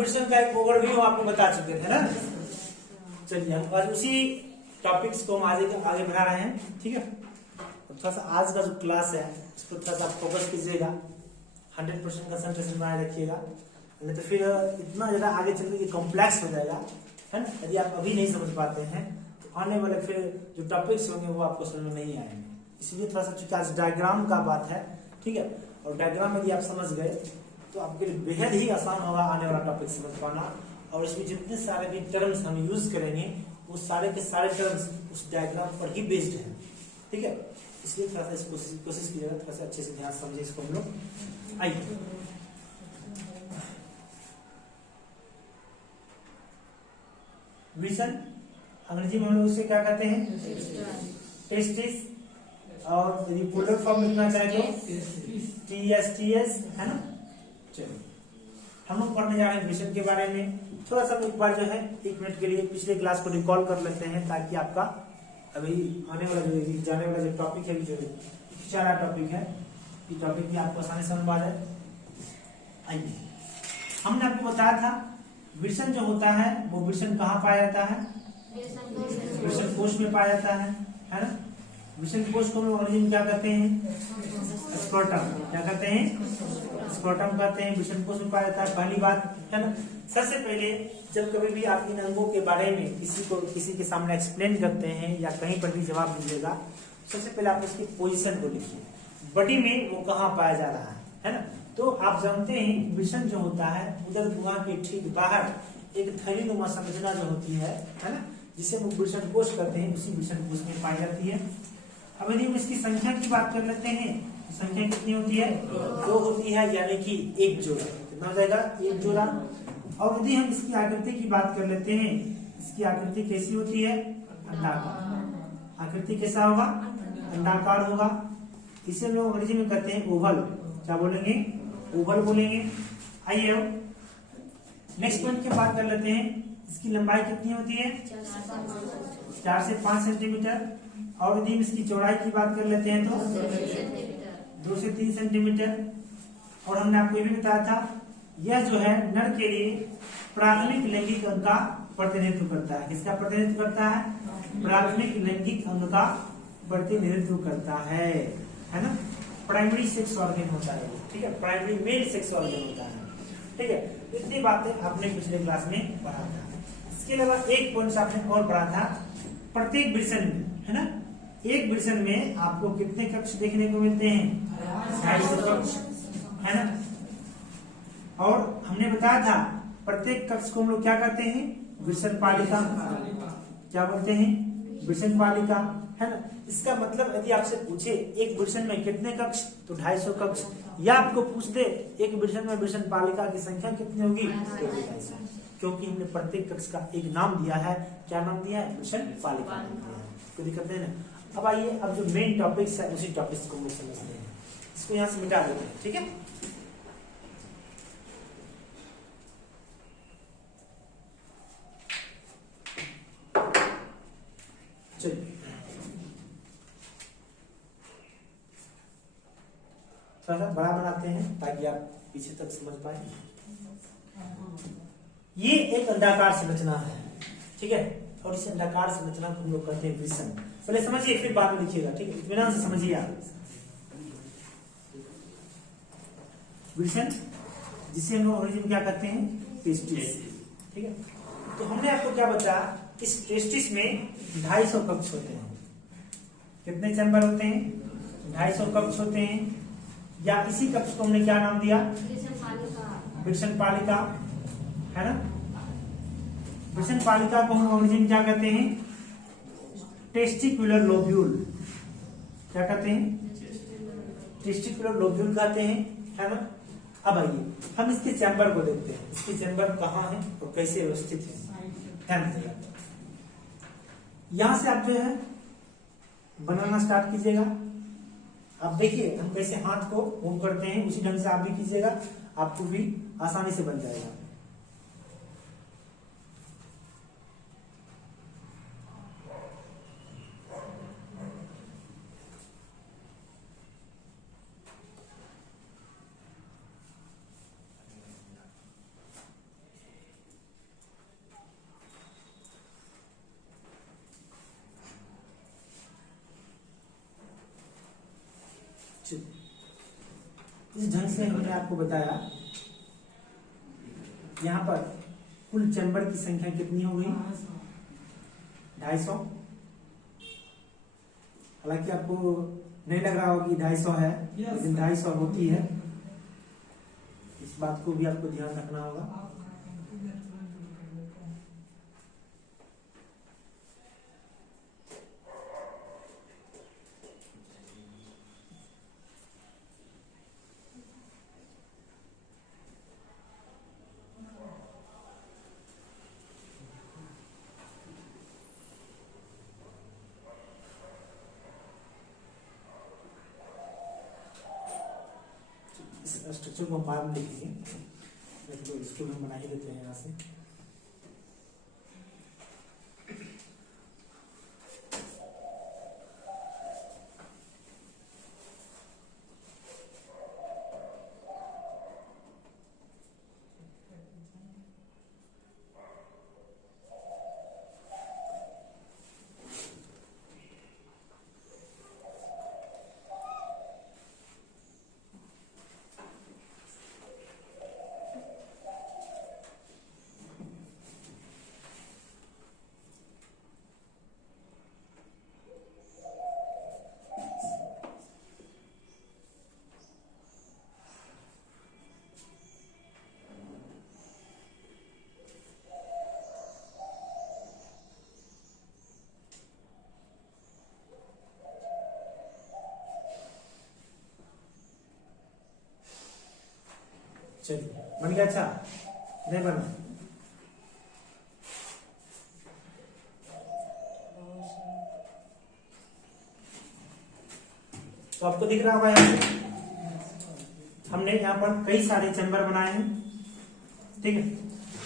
Wilson का एक overview आपको बता चुके थे ना। चलिए हम आज उसी टॉपिक्स को हम आगे बढ़ा रहे हैं, ठीक है। तो थोड़ा सा आज का जो क्लास है उसको थोड़ा सा फोकस कीजिएगा, 100% कंसंट्रेशन बनाए रखिएगा, नहीं तो फिर इतना ज़्यादा आगे चल के कॉम्प्लेक्स हो जाएगा, है ना। यदि आप अभी नहीं समझ पाते हैं तो आने वाले फिर जो टॉपिक्स होंगे वो आपको समझ में नहीं आएंगे। इसलिए थोड़ा सा चूंकि आज डायग्राम का बात है, ठीक है, और डायग्राम यदि आप समझ गए तो आपके लिए बेहद ही आसान होगा आने वाला टॉपिक समझ पाना। और इसमें जितने सारे भी टर्म्स हम यूज करेंगे वो सारे के सारे टर्म्स उस डायग्राम पर ही बेस्ड हैं, ठीक है। इसलिए थोड़ा सा कोशिश कीजिएगा, थोड़ा सा अच्छे से ध्यान समझे इसको हम लोग। आइए विजन अंग्रेजी में हम लोग उसे क्या कहते हैं, टेस्टिस, और यदि पोलर फॉर्म लिखना चाहे तो TSTS, है ना। चलिए हम लोग पढ़ने जा रहे हैं विजन के बारे में। थोड़ा सा एक बार जो है 1 मिनट के लिए पिछले क्लास को रिकॉल कर लेते हैं, ताकि आपका अभी आने वाला जो जाने वाला जो टॉपिक है, जो सारा टॉपिक है, ये टॉपिक भी आपको आसानी समझ में आ जाए। आइए, हमने आपको बताया था विल्सन जो होता है वो विल्सन कहाँ पाया जाता है, विल्सन कोश में पाया जाता है ना। विल्सन कोश को हम लोग अंग्रेजी में क्या कहते हैं, स्क्रोटम। क्या कहते हैं, स्क्रोटम कहते हैं। विल्सन कोश में पाया जाता है, पहली बात, है ना। सबसे पहले जब कभी भी आप इन अंगों के बारे में किसी के सामने एक्सप्लेन करते हैं या कहीं पर भी जवाब दीजिएगा, सबसे पहले आप उसकी पोजीशन को लिखिए, बॉडी में वो कहाँ पाया जा रहा है ना। तो आप जानते हैं विल्सन जो होता है उधर गुहा के ठीक बाहर एक थैलीनुमा संरचना जो होती है ना, जिसे हम विल्सन कोश कहते हैं, उसी विल्सन कोश में पाई जाती है। अब यदि हम इसकी संख्या की बात कर लेते हैं, संख्या कितनी होती है, 2 होती है, यानी कि 1 जोड़ा। कितना हो जाएगा, 1 जोड़ा। और यदि हम इसकी आकृति की बात कर लेते हैं, इसकी आकृति कैसी होती है, अंडाकार। आकृति कैसा होगा, अंडाकार होगा। इसे हम लोग अंग्रेजी में कहते हैं ओवल। क्या बोलेंगे, ओवल बोलेंगे। आइए नेक्स्ट पॉइंट की बात कर लेते हैं, इसकी लंबाई कितनी होती है, 4 से 5 सेंटीमीटर। और यदि हम इसकी चौड़ाई की बात कर लेते हैं तो 2 से 3 सेंटीमीटर। और हमने आपको ये भी बताया था यह जो है नर के लिए प्राथमिक लैंगिक अंग का प्रतिनिधित्व करता है। किसका प्रतिनिधित्व करता है, प्राथमिक लैंगिक अंग का प्रतिनिधित्व करता है ना। प्राइमरी सेक्स ऑर्गन होता है, ठीक है, प्राइमरी मेल सेक्स ऑर्गन होता है, ठीक है। इतनी बातें आपने पिछले क्लास में पढ़ा था। इसके अलावा एक पॉइंट आपने और पढ़ा था, प्रत्येक विल्सन में, है ना, एक विल्सन में आपको कितने कक्ष देखने को मिलते हैं, 250 कक्ष, है ना। और हमने बताया था प्रत्येक कक्ष को हम लोग क्या कहते हैं, विल्सन पालिका। क्या बोलते हैं, विल्सन पालिका, है ना। इसका मतलब यदि आपसे पूछे एक विल्सन में कितने कक्ष, तो 250 कक्ष। या आपको पूछ दे एक विल्सन में विल्सन पालिका की संख्या कितनी होगी, तो 250, क्योंकि हमने प्रत्येक कक्ष का एक नाम दिया है। क्या नाम दिया है, विल्सन पालिका। कोई दिक्कत नहीं ना। अब आइए, अब जो मेन टॉपिक्स है उसी टॉपिक्स को हम लोग समझते हैं। इसको यहाँ से मिटा देते हैं, ठीक है। चलिए थोड़ा सा बड़ा बनाते हैं ताकि आप पीछे तक समझ पाए। ये एक अंडाकार संरचना है, ठीक है, और इस अंडाकार संरचना को हम लोग कहते हैं विल्सन। पहले समझिए फिर बाद में लिखिएगा, ठीक है, इत्मीनान से समझिए आप। विल्सन जिसे हम लोग अंग्रेजी में क्या कहते हैं, टेस्टिस, ठीक है। तो हमने आपको क्या बताया, इस टेस्टिस में 250 कक्ष होते हैं। कितने चैम्बर होते हैं, 250 कक्ष होते हैं। या इसी कक्ष को हमने क्या नाम दिया, विल्सन पालिका, है ना। विल्सन पालिका को हम अंग्रेजी में क्या कहते हैं, टेस्टिकुलर लोब्यूल। क्या कहते हैं, टेस्टिकुलर लोब्यूल कहते हैं, है ना। अब आइए हम इसके चैम्बर को देखते हैं, इसके चैम्बर कहाँ है और कैसे व्यवस्थित है। यहां से आप जो है बनाना स्टार्ट कीजिएगा। आप देखिए हम कैसे हाथ को मूव करते हैं, उसी ढंग से आप भी कीजिएगा, आपको भी आसानी से बन जाएगा। इस ढंग से हमने आपको बताया। यहाँ पर कुल चैम्बर की संख्या कितनी हो गई? 250। हालांकि आपको नहीं लग रहा होगा कि 250 है, लेकिन 250 होती है। इस बात को भी आपको ध्यान रखना होगा। स्ट्रक्चर को बाद में लिखेंगे, तो इसको हम बना ही देते हैं यहाँ से। चलिए, बन गया? अच्छा नहीं बना? तो आपको दिख रहा होगा यहाँ पे हमने यहाँ पर कई सारे चैम्बर बनाए हैं, ठीक है।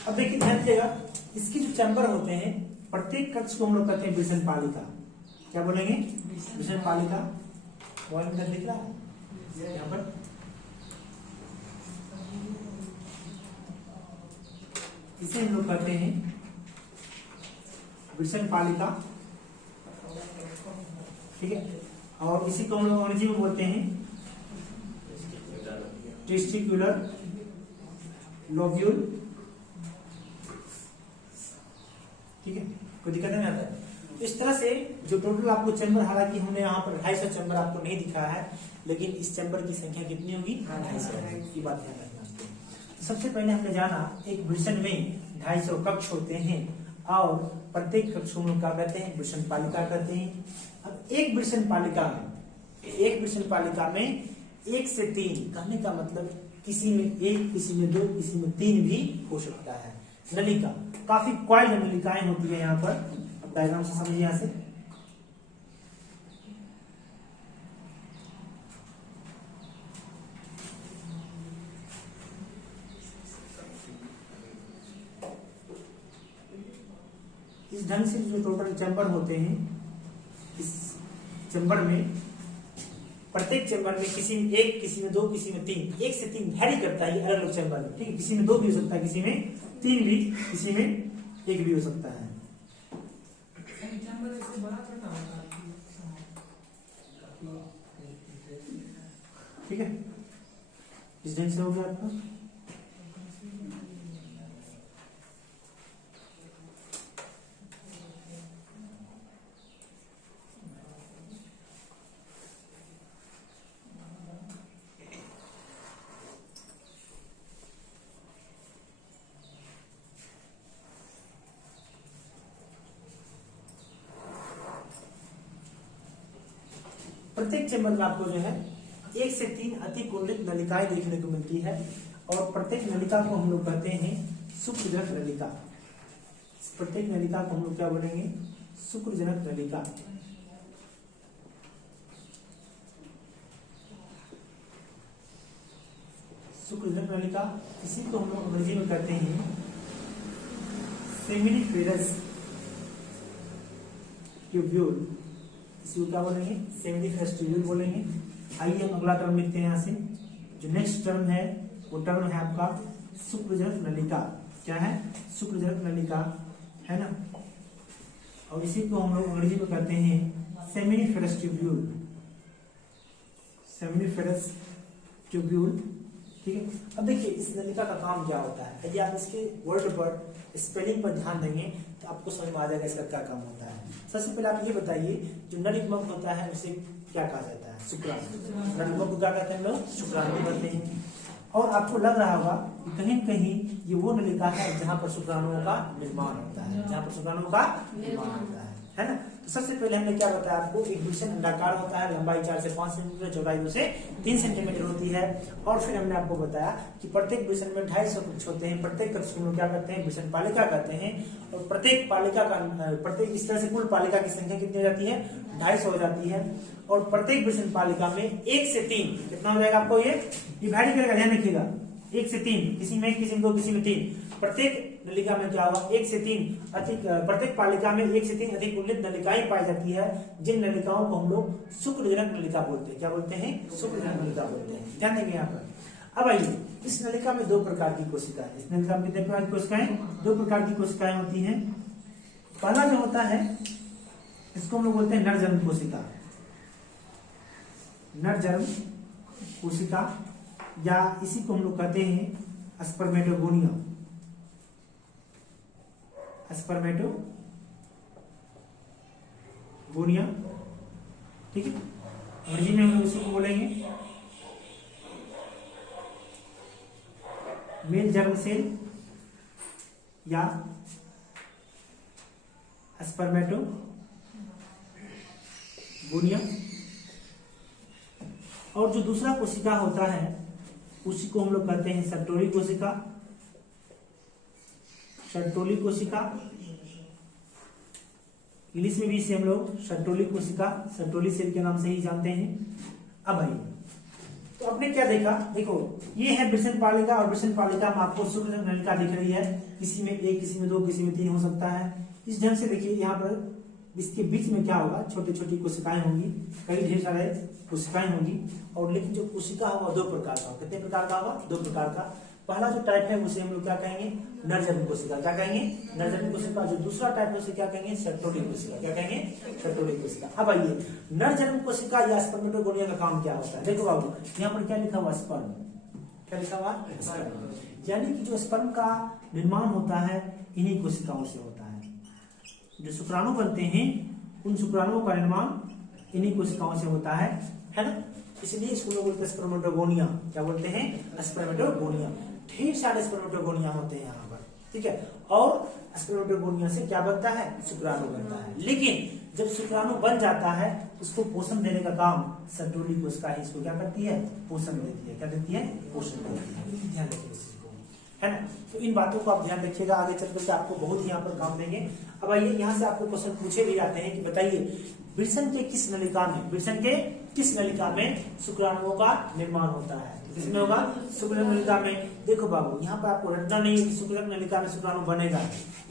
अब देखिए, ध्यान दीजिएगा, इसके जो चैम्बर होते हैं, प्रत्येक कक्ष को हम लोग कहते हैं विषम पालिका। क्या बोलेंगे? विषम पालिका। पॉइंट दिख रहा है यहाँ पर? इसे हम लोग कहते हैं विषम पालिका, ठीक है। और इसी को हम लोग अंग्रेजी में बोलते हैं टेस्टिकुलर लोब्यूल, ठीक है। कोई दिक्कत नहीं आता है। इस तरह से जो टोटल आपको चैम्बर, हालांकि हमने यहाँ पर 250 चैम्बर आपको नहीं दिखा है, लेकिन इस चैम्बर की संख्या कितनी होगी? 250 की बात ध्यान रखना आपको। सबसे पहले हमने जाना एक विषम में 250 कक्ष होते हैं और प्रत्येक कक्ष को हम लोग क्या कहते हैं? विषम पालिका कहते हैं। अब एक विषम पालिका में 1 से 3, कहने का मतलब किसी में 1, किसी में 2, किसी में 3 भी हो सकता है। नलिका, काफी क्वाइल नलिकाएं होती है यहाँ पर। अब डायग्राम से समझिए यहाँ से। इस ढंग से जो टोटल चैम्बर होते हैं, इस चैम्बर में प्रत्येक चैम्बर में किसी में 1, किसी में 2, किसी में 3, 1 से 3 वैरी करता है अलग अलग चैम्बर में, ठीक है। किसी में 2 भी हो सकता है, किसी में 3 भी, किसी में 1 भी हो सकता है, ठीक है। इस ढंग से हो गया आपका। प्रत्येक चैम्बर में आपको जो है 1 से 3 अति कुंडलित नलिकाएं देखने को मिलती है और प्रत्येक नलिका को हम लोग कहते हैं शुक्रजनक नलिका। प्रत्येक नलिका को हम लोग क्या बोलेंगे? शुक्रजनक नलिका। शुक्रजनक नलिका, इसी को हम लोग अंग्रेजी में कहते हैं सेमिनिफेरस ट्यूब्यूल। इसी को क्या बोलेंगे? सेमिनिफेरस ट्यूब्यूल बोलेंगे। आइए हम अगला टर्म लिखते हैं यहाँ से। जो नेक्स्ट टर्म है वो टर्म है आपका शुक्रजनक नलिका। क्या है? शुक्रजनक नलिका, है ना। और इसी को हम लोग अंग्रेजी में कहते हैं सेमिनिफेरस ट्यूब्यूल। Seminiferous tubule. ठीक है, अब देखिए इस नलिका का काम क्या होता है। यदि आप इसके वर्ड पर स्पेलिंग पर ध्यान देंगे तो आपको समझ में आ जाएगा इसका क्या काम होता है। सबसे पहले आप ये बताइए, जो नलिकामक होता है उसे क्या कहा जाता है? शुक्राणु। नलिकामक को क्या कहते हैं लोग? शुक्राणु कहते हैं। और आपको लग रहा होगा कि कहीं कहीं ये वो नलिका है जहां पर शुक्राणुओं का निर्माण होता है, जहां पर शुक्राणुओं का निर्माण होता है ना। तो सबसे पहले हमने क्या बताया आपको, एक विषम अंडाकार होता है, लंबाई 4 से 5 सेंटीमीटर, चौड़ाई 2 से 3 सेंटीमीटर होती है। और फिर हमने आपको बताया कि प्रत्येक विषम में 250 कक्ष होते हैं। प्रत्येक कक्ष को क्या करते हैं? विषम पालिका कहते हैं। और प्रत्येक पालिका का प्रत्येक इस तरह से कुल पालिका की संख्या कितनी हो जाती है? 250 हो जाती है। और प्रत्येक विषम पालिका में 1 से 3 कितना हो जाएगा आपको? ये डिवाइड करेगा, ध्यान रखिएगा, 1 से 3, किसी में 1, किसी में 2, किसी में 3। प्रत्येक नलिका में क्या होगा? 1 से 3 अधिक, प्रत्येक पालिका में 1 से 3 अधिक उल्लिखित नलिकाएं पाई जाती है, जिन नलिकाओं को हम लोग शुक्रजनक नलिका बोलते हैं। क्या बोलते हैं? शुक्रजनक नलिका बोलते हैं। ध्यान देंगे यहाँ पर। अब आइए, इस नलिका में 2 प्रकार की कोशिकाएं, इस नलिका में कितने प्रकार की कोशिकाएं? 2 प्रकार की कोशिकाएं होती हैं। पहला जो होता है इसको हम लोग बोलते हैं नरजन्म कोशिका। नरजन्म कोशिका या इसी को हम लोग कहते हैं स्पर्मेटोगोनिया। स्पर्मेटोगोनिया, ठीक है। अंग्रेजी में हम लोग इसी को बोलेंगे मेल जर्म सेल या स्पर्मेटोगोनिया। और जो दूसरा कोशिका होता है उसी को हम लोग कहते हैं सर्टोली कोशिका। सर्टोली कोशिका, इंग्लिश में भी इसे हम लोग सर्टोली कोशिका, सर्टोली सेल के नाम से ही जानते हैं। अब आइए, तो आपने क्या देखा? देखो ये है वृषण पालिका, और वृषण पालिका में आपको शुक्रजनक नलिका दिख रही है। किसी में 1, किसी में 2, किसी में 3 हो सकता है। इस ढंग से देखिए यहाँ पर इसके बीच में क्या होगा? छोटी छोटी कोशिकाएं होंगी, कई ढेर सारे कोशिकाएं होंगी। और लेकिन जो कोशिका होगा 2 प्रकार का। कितने प्रकार का होगा? 2 प्रकार का। पहला जो टाइप है उसे हम लोग क्या कहेंगे? नरजन्म कोशिका। क्या कहेंगे? नरजन्म कोशिका। जो दूसरा टाइप है उसे क्या कहेंगे? सर्टोली कोशिका। क्या कहेंगे? सर्टोली कोशिका। अब आइए, नरजन्म कोशिका या स्पर्मेटोगोनिया का काम क्या होता है? देखो बाबू, यहाँ पर क्या लिखा हुआ? स्पर्म। क्या लिखा हुआ? स्पर्म। यानी कि जो स्पर्म का निर्माण होता है इन्हीं कोशिकाओं से होता है। जो शुक्राणु बनते हैं उन शुक्राणुओं का निर्माण इन्हीं कोशिकाओं से होता है ना। इसलिए इसको लोग बोलते हैं स्पर्मेटोगोनिया। क्या बोलते हैं? स्पर्मेटोगोनिया। ढेर सारे स्पर्मेटोगोनिया होते हैं यहाँ पर, ठीक है। और स्पर्मेटोगोनिया से क्या बनता है? शुक्राणु बनता है। लेकिन जब शुक्राणु बन जाता है उसको पोषण देने का काम सर्टोली कोशिका ही इसको क्या करती है? पोषण देती है। क्या देती है? पोषण देती है। ध्यान रखिए इस चीज को, है ना। तो इन बातों को आप ध्यान रखिएगा, आगे चल करके आपको बहुत ही यहाँ पर काम देंगे। अब आइए, यहाँ से आपको क्वेश्चन पूछे भी जाते हैं कि बताइए वृषण के किस नलिका में, वृषण के किस नलिका में शुक्राणुओं का निर्माण होता है? किसमें होगा? शुक्राणु नलिका में। देखो बाबू, यहाँ पर आपको रटना नहीं है कि शुक्राणु नलिका में शुक्राणु बनेगा,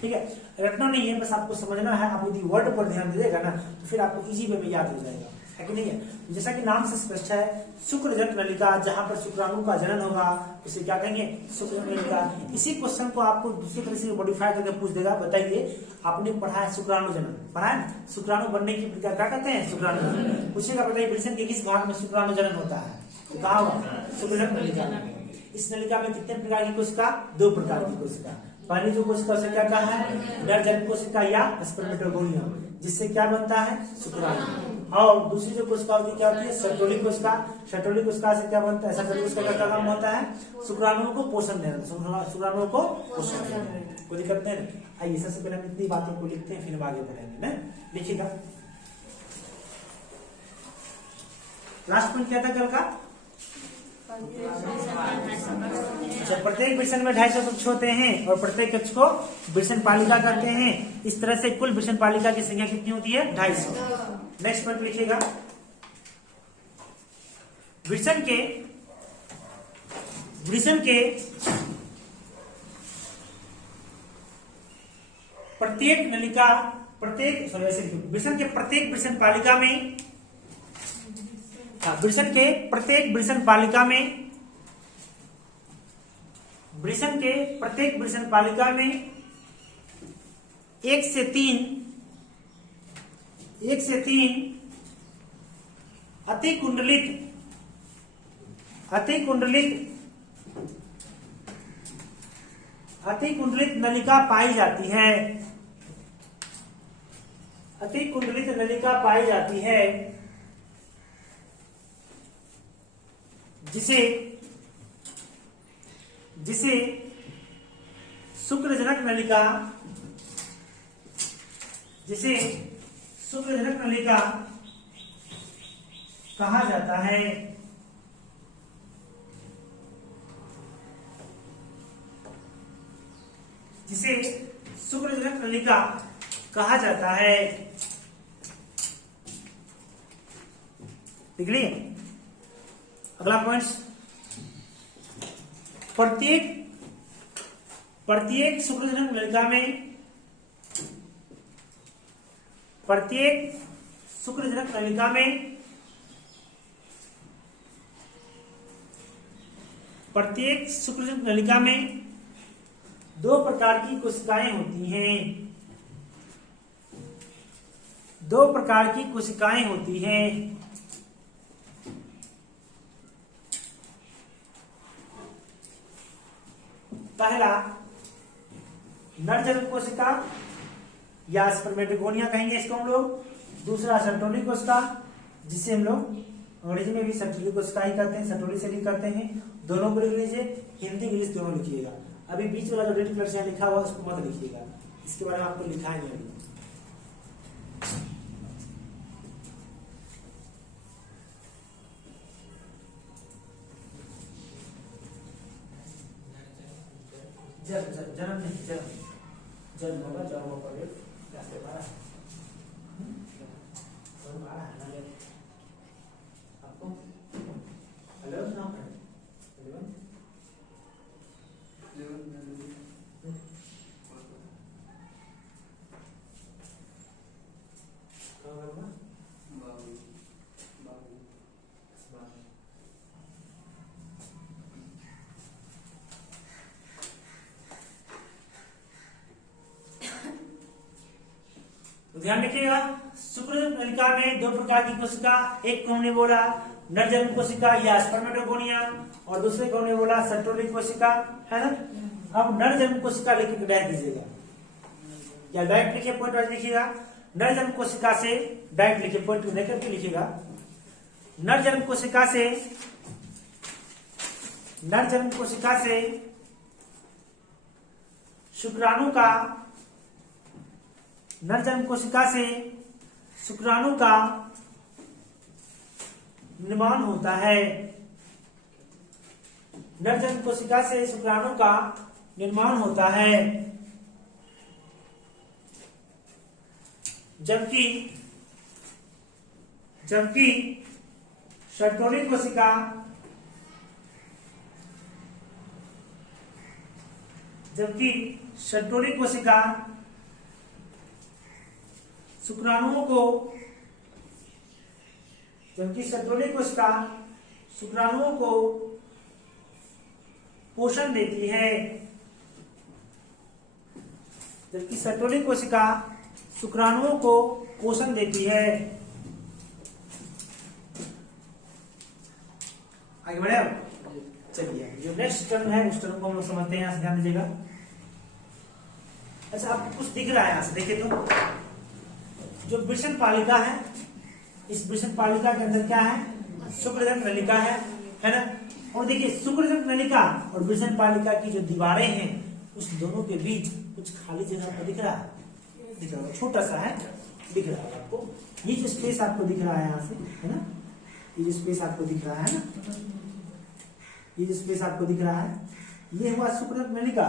ठीक है। रटना नहीं है, बस आपको समझना है। आप यदि वर्ड पर ध्यान दीजिएगा ना तो फिर आपको इजी वे में याद हो जाएगा, है कि नहीं है। जैसा कि नाम से स्पष्ट है, शुक्रजनक नलिका, जहां पर शुक्राणु का जनन होगा उसे क्या कहेंगे? शुक्रजनक नलिका। इसी क्वेश्चन को आपको दूसरी तरह से मॉडिफाई करके पूछ देगा। बताइए, आपने पढ़ा है शुक्राणु जनन, पढ़ा है? शुक्राणु बनने की प्रक्रिया क्या कहते हैं? शुक्राणु जनन। पूछेगा बताइए वृषण के किस भाग में शुक्राणु जनन होता है? तो कहा हुआ? शुक्रजनक नलिका में। इस नलिका में कितने प्रकार की कोशिका? 2 प्रकार की कोशिका। पहली जो कोशिका उसे क्या कहा है? नरजन्म कोशिका या स्पर्मेटोगोनिया, जिससे क्या बनता है? शुक्राणु। और दूसरी जो कोशिका होती है क्या होती है? सर्टोली कोशिका। सर्टोली कोशिका से क्या बनता है? सर्टोली कोशिका का काम होता है शुक्राणुओं को पोषण देना, शुक्राणुओं को पोषण देना। कोई दिक्कत नहीं। आइए, सबसे पहले हम इतनी बातों को लिखते हैं, फिर हम आगे बढ़ेंगे ना। लिखिएगा, लास्ट पॉइंट क्या था कल का? अच्छा, प्रत्येक वृषण में 250 कक्ष होते हैं और प्रत्येक कक्ष को वृषण पालिका कहते हैं। इस तरह से कुल वृषण पालिका की संख्या कितनी होती है? 250। नेक्स्ट पॉइंट लिखिएगा, वृषण के प्रत्येक नलिका, वृषण के प्रत्येक वृषण पालिका में, वृषण के प्रत्येक वृषण पालिका में, वृषण के प्रत्येक वृषण पालिका में 1 से 3 अतिकुंडलित अतिकुंडलित नलिका पाई जाती है। अतिकुंडलित नलिका पाई जाती है जिसे शुक्रजनक नलिका कहा जाता है। जिसे शुक्रजनक नलिका कहा जाता है। देख लिए अगला पॉइंट, प्रत्येक शुक्रजनक नलिका में दो प्रकार की कोशिकाएं होती हैं। पहला नरजनक कोशिका या स्पर्मेटोगोनिया कहेंगे इसको हम लोग। दूसरा सर्टोली कोशिका, जिसे हम लोग अंग्रेजी में भी सर्टोली कोशिका ही कहते हैं, सर्टोली से भी कहते हैं। दोनों को लिख लीजिए, हिंदी इंग्लिश दोनों लिखिएगा। अभी बीच वाला जो रेड कलर से लिखा हुआ उसको मत लिखिएगा, इसके बारे में आपको लिखा ही नहीं। जन्म नहीं, जन्म होगा, जन्म होगा कैसे बारह आपको हेलो नाम है ध्यान रखिएगा। शुक्रजनक नलिका में दो प्रकार की कोशिका, एक को हमने बोला नरजनक कोशिका या स्पर्मेटोगोनिया, और दूसरे को हमने बोला सर्टोली कोशिका, है ना। अब नरजनक कोशिका लिखकर डायरेक्ट दीजिएगा, या डायरेक्ट लिखिए, पॉइंट वाइज लिखिएगा। नरजनक कोशिका से डायरेक्ट लिखिए, पॉइंट लेकर के लिखिएगा। नरजनक कोशिका से शुक्राणु का निर्माण होता है। नरजनक कोशिका से शुक्राणु का निर्माण होता है, जबकि सर्टोली कोशिका शुक्राणुओं को पोषण देती है। जबकि सर्टोली कोशिका शुक्राणुओं को पोषण देती है। आगे बढ़े अब, चलिए जो नेक्स्ट टर्म है उस टर्म को हम लोग समझते हैं। यहां से ध्यान दीजिएगा। अच्छा, आपको कुछ दिख रहा है यहां से, देखिए तो जो वृषण पालिका है, इस वृषण पालिका के अंदर क्या है, शुक्रजनक नलिका है ना। और देखिए शुक्रजनक नलिका और वृषण पालिका की जो दीवारें हैं उस दोनों के बीच कुछ खाली जगह आपको दिख रहा है, छोटा सा है, दिख रहा है आपको। ये जो स्पेस आपको दिख रहा है यहाँ से, है ना, ये जो स्पेस आपको दिख रहा है ना, ये जो स्पेस आपको दिख रहा है, ये हुआ शुक्रजनक नलिका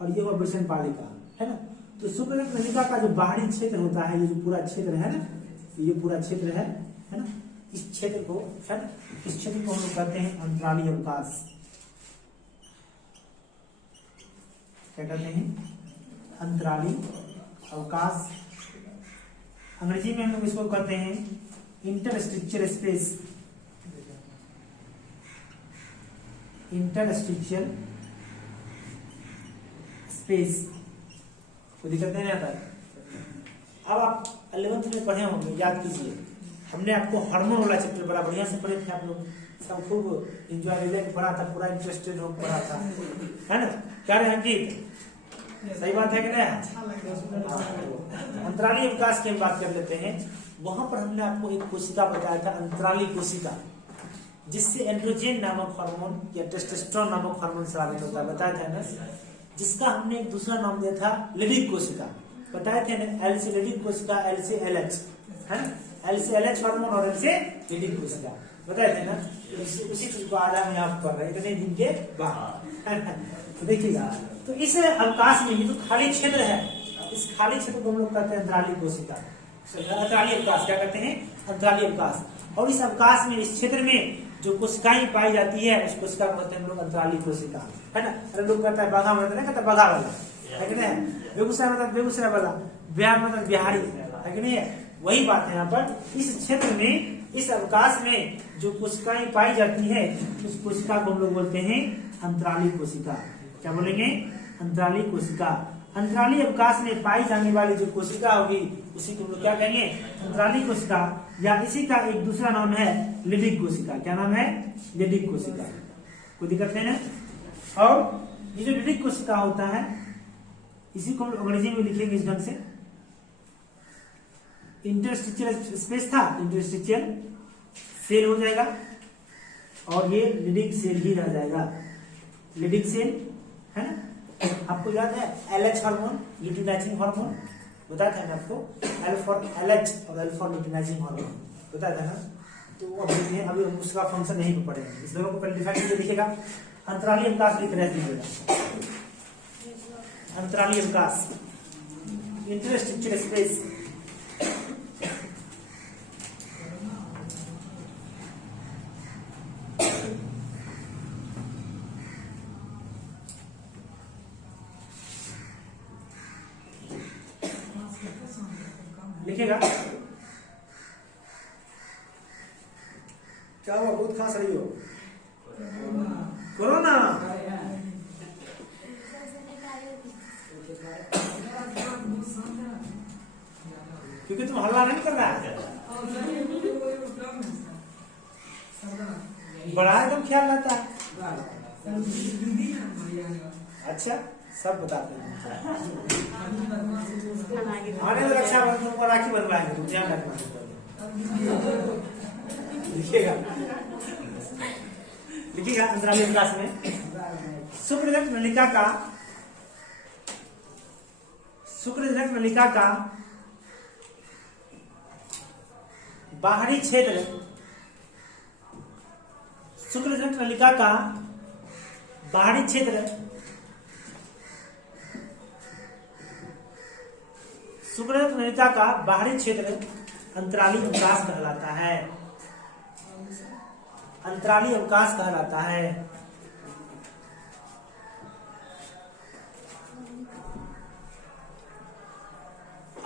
और ये हुआ वृषण पालिका, है ना। तो शुक्रजनक नलिका का जो बाहरी क्षेत्र होता है, ये जो पूरा क्षेत्र है ना, ये पूरा क्षेत्र है ना, इस क्षेत्र को, है ना, इस क्षेत्र को हम लोग कहते हैं अंतराली अवकाश। क्या कहते हैं, अंतराली अवकाश। अंग्रेजी में हम लोग इसको कहते हैं इंटरस्टिशियल स्पेस। इंटरस्टिशियल स्पेस, कोई दिक्कत नहीं आता है। अब आप 11th में पढ़े होंगे, याद कीजिए, हमने आपको हार्मोन वाला चैप्टर बड़ा बढ़िया से पढ़े थे, आप लोग सब खूब एंजॉय लेके पढ़ा था, पूरा इंटरेस्टेड हो पढ़ा था, है ना? क्या रहे अंकित, सही बात है कि नहीं? अंतराली अवकाश की हम बात कर लेते हैं। वहां पर हमने आपको एक कोशिका बताया था, अंतराली कोशिका, जिससे एंड्रोजन नामक हार्मोन या टेस्टोस्टेरोन नामक हार्मोन स्रावित होता है, बताया था ना? जिसका हमने एक दूसरा नाम दिया था लेडिक कोशिका, बताए थे ना? एल से लेडिक कोशिका, एल से एलएच, है ना? एल से एलएच हार्मोन और एल से लेडिक कोशिका, बताए थे ना? उसी चीज को आज हम यहाँ कर रहे हैं इतने दिन के बाद, है ना? तो देखिएगा, तो इस अवकाश में ये जो खाली क्षेत्र है, इस खाली क्षेत्र को हम लोग कहते हैं अंतराली कोशिका, अंतराली अवकाश। क्या कहते हैं? अंतराली अवकाश। और इस अवकाश में, इस क्षेत्र में जो कोशिकाएं पाई जाती है, उस कोशिका को कहते हैं हम लोग अंतराली कोशिका, है ना? अरे लोग कहता है बाघा मतलब नहीं कहता बाघा वाला, है कि नहीं? बेगूसराय मतलब बेगूसराय वाला, बिहार मतलब बिहारी, है कि नहीं? वही बात है यहाँ पर। इस क्षेत्र में, इस अवकाश में जो कोशिकाएं पाई जाती है, उस कोशिका को हम लोग बोलते हैं अंतराली कोशिका। क्या बोलेंगे? अंतराली कोशिका। अंतराली अवकाश में पाई जाने वाली जो कोशिका होगी, उसी को हम लोग क्या कहेंगे? अंतराली कोशिका, या इसी का एक दूसरा नाम है लेडिक कोशिका। क्या नाम है? लेडिक कोशिका। कोई दिक्कत नहीं ना? और ये जो लेडिक कोशिका होता है, इसी को हम अंग्रेजी में लिखेंगे इस ढंग से, इंटरस्टिशियल स्पेस था, इंटरस्टिशियल सेल हो जाएगा, और ये लेडिक सेल ही रह जाएगा, लेडिक सेल, है ना? आपको याद है एलएच हार्मोन, ल्यूटिनाइजिंग हार्मोन, बताया था ना आपको? एल फॉर एलएच और एल फॉर ल्यूटिनाइजिंग हार्मोन, बताया था ना? तो अब देखिए, अभी उसका फंक्शन यहीं पे पड़ेगा। इस दोनों को पहले डिफाइन करके लिखिएगा। अंतराली अवकाश लिख रहे दीजिएगा, अंतराली अवकाश, इंटरस्टिशियल स्पेस, लिखेगा। क्या हुआ? बहुत खांस रही हो? कोरोना? क्योंकि तुम हल्ला नहीं कर रहा है, बड़ा एकदम ख्याल रहता है। अच्छा, सब बताते हैं। आने तो रक्षाबंधन को राखी बनवाएंगे, तुम ध्यान रखना। लिखिएगा, लिखिएगा अंतराली अवकाश में शुक्रजनक नलिका का, शुक्रजनक नलिका का बाहरी क्षेत्र, शुक्रजनक नलिका का बाहरी क्षेत्र, शुक्रजनक नलिका का बाहरी क्षेत्र अंतराली अवकाश कहलाता है, अंतराली अवकाश कहलाता है।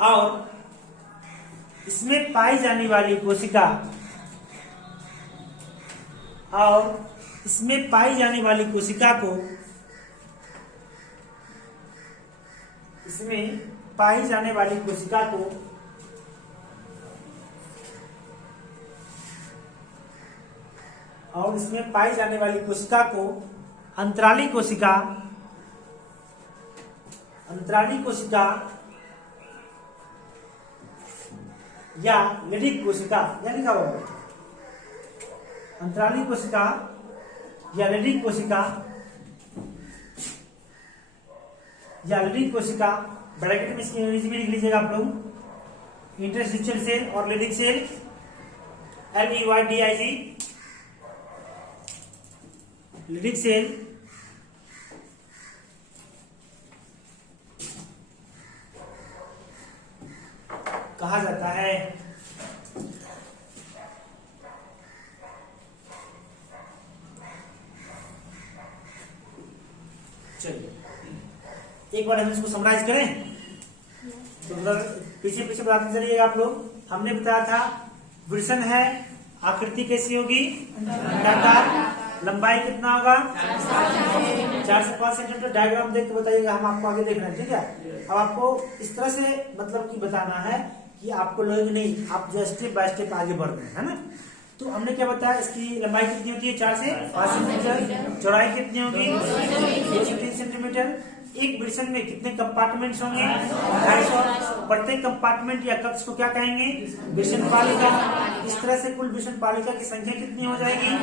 और इसमें पाई जाने वाली कोशिका, और इसमें पाई जाने वाली कोशिका को, इसमें पाई जाने वाली कोशिका को और इसमें पाई जाने वाली कोशिका को अंतराली कोशिका, अंतराली कोशिका या लेडिक कोशिका, यानी क्या होगा? अंतराली कोशिका या लेडिक कोशिका, या लेडिक कोशिका, ब्रैकेट में इसकी अंग्रेजी में लिख लीजिएगा आप लोग, इंटरस्टिशियल सेल और Leydig cell, LEYDIG, Leydig cell कहा जाता है। चलिए एक बार हम इसको समराइज करें, तो पीछे पीछे बताते चलिएगा आप लोग। हमने बताया था विल्सन है, आकृति कैसी होगी? अंडाकार, लंबाई कितना होगा? 4 से 5 सेंटीमीटर। डायग्राम देख के बताइएगा, हम आपको आगे देख रहे हैं, ठीक है? अब आपको इस तरह से मतलब कि बताना है कि आपको लगेगा नहीं, आप जो स्टेप बाय स्टेप आगे बढ़ रहे हैं, है ना। तो हमने क्या बताया, इसकी लंबाई कितनी होती है 4 से 5 सेंटीमीटर, चौड़ाई कितनी होगी 2 से 3 सेंटीमीटर। एक वृषण में कितने कंपार्टमेंट्स होंगे 250। प्रत्येक कंपार्टमेंट या कक्ष को क्या कहेंगे वृषण पालिका। इस तरह से कुल वृषण पालिका की संख्या कितनी हो जाएगी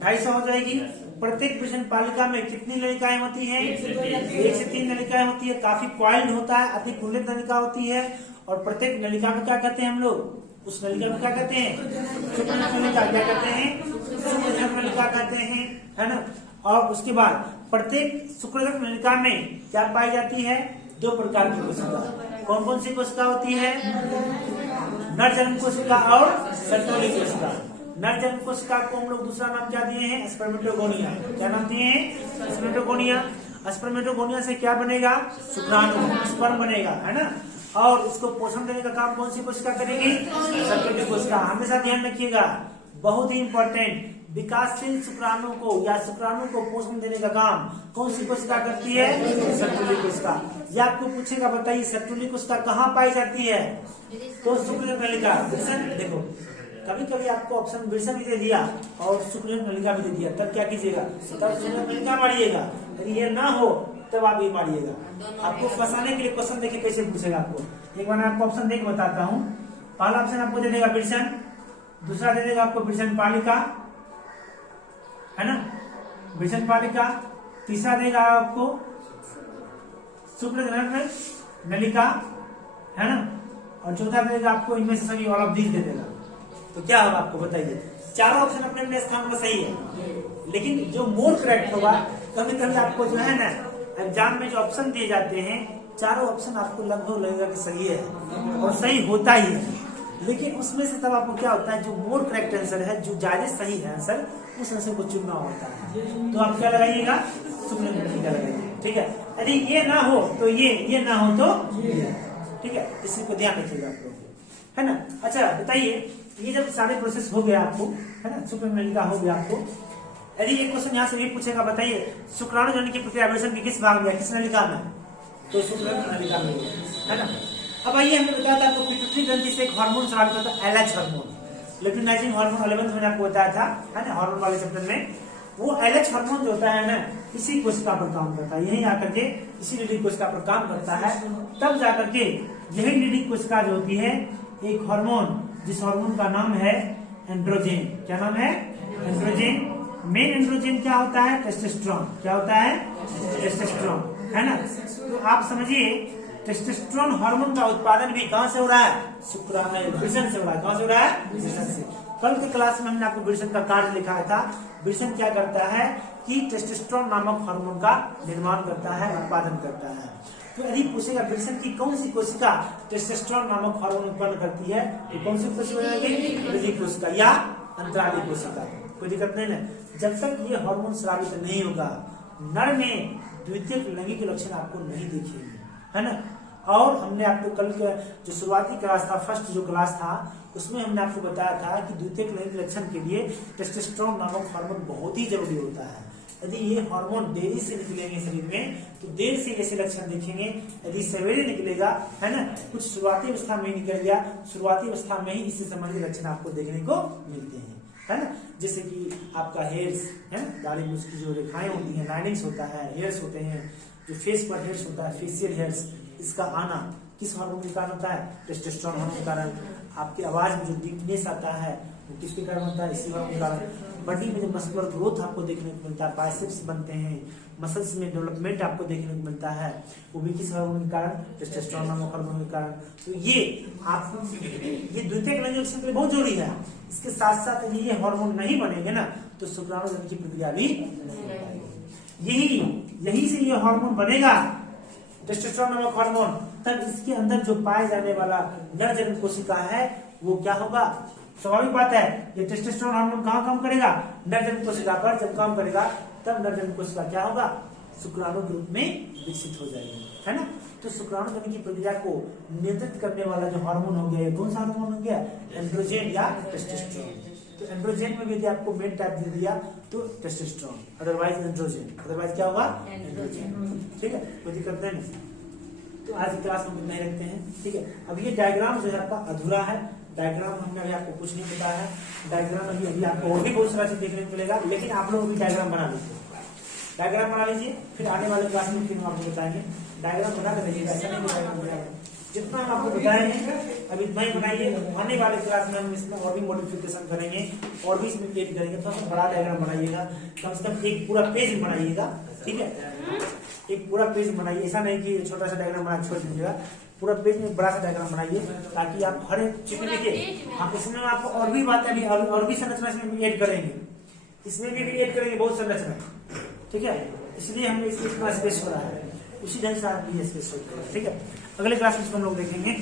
250 हो जाएगी। प्रत्येक वृषण पालिका में कितनी नलिकाएं होती हैं 1 से 3 नलिकाएं होती है। काफी कॉइल्ड होता है, अति कुंडलित नलिका होती है। और प्रत्येक नलिका को क्या कहते हैं हम लोग, उस नलिका को क्या कहते हैं शुक्रजनक नलिका। क्या कहते हैं शुक्रजनक नलिका कहते हैं, है ना। और उसके बाद प्रत्येक शुक्रजनक नलिका में क्या पाई जाती है 2 प्रकार की कोशिका। कौन कौन सी कोशिका होती है नर जन्म कोशिका और सर्टोली कोशिका। नर जन्म कोशिका को हम लोग दूसरा नाम क्या दिए हैं स्पर्मेटोगोनिया। क्या नाम दिए हैं स्पर्मेटोगोनिया। स्पर्मेटोगोनिया से क्या बनेगा शुक्राणु स्पर्म बनेगा, है ना। और इसको पोषण देने का काम कौन सी कोशिका करेगी सर्टोली कोशिका। हमेशा ध्यान रखिएगा, बहुत ही इंपॉर्टेंट, विकासशील शुक्राणु को या शुक्राणु को पोषण देने का काम कौन सी कोशिका करती है सर्टोली कोशिका। ये आपको पूछेगा, बताइए सर्टोली कोशिका कहाँ पाई जाती है तो शुक्रजनक नलिका। देखो कभी कभी आपको ऑप्शन वृषण भी दे दिया और शुक्रजनक नलिका भी दे दिया, तब क्या कीजिएगा तब शुक्रजनक नलिका मारिएगा। यदि ये ना हो तब आप ये मारिएगा। आपको फंसाने के लिए क्वेश्चन देखिए कैसे पूछेगा आपको। एक बार मैं आपको ऑप्शन देख बताता हूँ। पहला ऑप्शन आपको दे देगा वृषण, दूसरा दे देगा आपको वृषण पालिका, है ना वृषण पालिका, तीसरा देगा आपको शुक्रजनक नलिका, है ना, और चौथा देगा आपको इनमें से सभी ऑल ऑफ दीज दे देगा। तो क्या होगा आपको बताइए। चारों ऑप्शन अपने अपने स्थान पर सही है, लेकिन जो मोर करेक्ट होगा, कभी कभी आपको जो है ना एग्जाम में जो ऑप्शन दिए जाते हैं चारों ऑप्शन आपको लगभग लगेगा कि सही है और सही होता ही है, लेकिन उसमें से तब आपको क्या होता है जो मोर करेक्ट आंसर है, जो ज्यादा सही है आंसर, उस आंसर को चुनना होता है। तो आप क्या लगाइएगा शुक्रजनक नलिका लगाइएगा, ठीक है। यदि ये ना हो तो ये ना हो तो ये, ठीक है। इसी को ध्यान रखिएगा आप लोग, है ना। अच्छा बताइए, ये जब सारे प्रोसेस हो गया आपको, है ना, शुक्रजनक नलिका हो गया आपको, यदि एक क्वेश्चन यहाँ से भी पूछेगा, बताइए शुक्राणु जनन की प्रक्रिया वृषण के किस भाग में, किस नलिका में, तो शुक्रजनक नलिका में, है ना। अब आइए, हमने बताया था आपको पिट्यूटरी ग्रंथि से एक हार्मोन स्रावित होता है LH hormone, luteinising hormone 11th में आपको बताया था, है ना, हार्मोन वाले चैप्टर में। वो LH हार्मोन जो होता है ना, इसी कोशिका पर काम करता है, यही आकर के इसी लीडिंग कोशिका पर काम करता है। तब जाकर के यही लीडिंग कोशिका जो होती है एक हार्मोन, जिस हार्मोन का नाम है एंड्रोजन। क्या नाम है एंड्रोजन। मेन एंड्रोजन क्या होता है टेस्टोस्टेरोन। क्या होता है टेस्टोस्टेरोन, है ना। तो आप समझिए टेस्टोस्टेरोन हार्मोन का उत्पादन भी कहां से हो रहा है वृषण से हो रहा है। कहां से हो रहा है वृषण से। कल के क्लास में हमने आपको वृषण का कार्य लिखाया था। वृषण क्या करता है कि टेस्टोस्टेरोन नामक हार्मोन का निर्माण करता है, उत्पादन करता है। तो यदि पूछेगा वृषण की कौन सी कोशिका टेस्टोस्टेरोन नामक हार्मोन उत्पन्न करती है, तो कौन सी कोशिका रहेगी कोशिका या अंतराली कोशिका। कोई दिक्कत नहीं है। जब तक ये हार्मोन स्रावित नहीं होगा, नर में द्वितीयक लैंगिक लक्षण आपको नहीं दिखेंगे, है ना। और हमने आपको कल के जो शुरुआती क्लास था, फर्स्ट जो क्लास था, उसमें हमने आपको बताया था कि द्वितीयक लैंगिक लक्षण के लिए टेस्टोस्टेरोन नामक हार्मोन बहुत ही जरूरी होता है। यदि ये हार्मोन देरी से निकलेंगे शरीर में तो देर से ऐसे लक्षण दिखेंगे। यदि सवेरे निकलेगा, है ना, कुछ शुरुआती अवस्था में निकल गया, शुरुआती अवस्था में ही इससे संबंधित लक्षण आपको देखने को मिलते हैं, है ना। जैसे कि आपका हेयर्स, है ना, दाढ़ी मूंछ की जो रेखाएं होती हैं, लाइनिंग्स होता है, हेयर्स होते हैं, जो फेस पर हेयर्स होता है, फेशियल हेयर्स, इसका आना किस हार्मोन के कारण होता है टेस्टोस्टेरोन हार्मोन के कारण। आपकी आवाज में जो डीपनेस आता है वो किसके कारण होता है इसी हार्मोन के कारण। बॉडी में जो मस्कुलर ग्रोथ आपको देखने को मिलता है, बाइसेप्स बनते हैं, मसल्स में डेवलपमेंट आपको देखने को मिलता है, वो भी किस हार्मोन के कारण टेस्टोस्टेरोन नामक हार्मोन के कारण। तो ये आपको ये द्वितीयक लैंगिक लक्षण के लिए बहुत जरूरी है। इसके साथ साथ यदि ये हार्मोन नहीं बनेंगे ना तो शुक्राणु जनन की प्रक्रिया भी नहीं हो पाएगी। यही से ये हार्मोन बनेगा टेस्टोस्टेरोन नामक हार्मोन, तब इसके अंदर जो पाए जाने वाला नर जन्म कोशिका है वो क्या होगा। स्वाभाविक बात है, ये टेस्टोस्टेरोन हार्मोन कहाँ काम करेगा नर जन्म कोशिका पर। जब काम करेगा तब नर जन्म कोशिका क्या होगा शुक्राणु के रूप में विकसित हो जाएगी, है ना। तो शुक्राणु जनन की प्रक्रिया को नियंत्रित करने वाला जो हार्मोन हो गया, कौन सा हार्मोन हो गया एंड्रोजन या टेस्टोस्टेरोन। तो एंड्रोजन में भी यदि आपको मेन टाइप दे दिया तो टेस्टोस्टेरोन, अदरवाइज एंड्रोजन, अदरवाइज क्या होगा एंड्रोजन, ठीक है, कोई दिक्कत नहीं। तो आज की क्लास में नहीं रखते हैं, ठीक है। अब ये डायग्राम जो है आपका अधूरा है, डायग्राम हमने अभी आपको कुछ नहीं बताया है। डायग्राम अभी आपको और भी बहुत सारा चीज देखने को मिलेगा, लेकिन आप लोग अभी डायग्राम बना लीजिए, डायग्राम बना लीजिए, फिर आने वाले क्लास में फिर हम आपको बताएंगे। डायग्राम बना कर रखिएगा, ऐसा नहीं डायग्राम बनाएंगे, जितना हम आपको बताएंगे अभी इतना ही बनाइए। आने वाले क्लास में हम इसमें और भी मॉडिफिकेशन करेंगे और भी इसमें एड करेंगे। तो हम बड़ा डायग्राम बनाइएगा, कम से कम एक पूरा पेज बनाइएगा, ठीक है। एक पूरा पेज बनाइए, ऐसा नहीं कि छोटा सा डायग्राम बना छोड़ दीजिएगा, पूरा पेज में बड़ा सा डायग्राम बनाइए, ताकि आप हर एक चीज देखिए। हाँ, इसमें आपको और भी बातें अभी और भी संरचना इसमें भी ऐड करेंगे, इसमें भी ऐड करेंगे बहुत संरचना, ठीक है। इसलिए हमने इसको इतना स्पेस छोड़ा है, उसी ढंग से आप भी स्पेस छोड़, ठीक है। अगले क्लास में इसको हम लोग देखेंगे।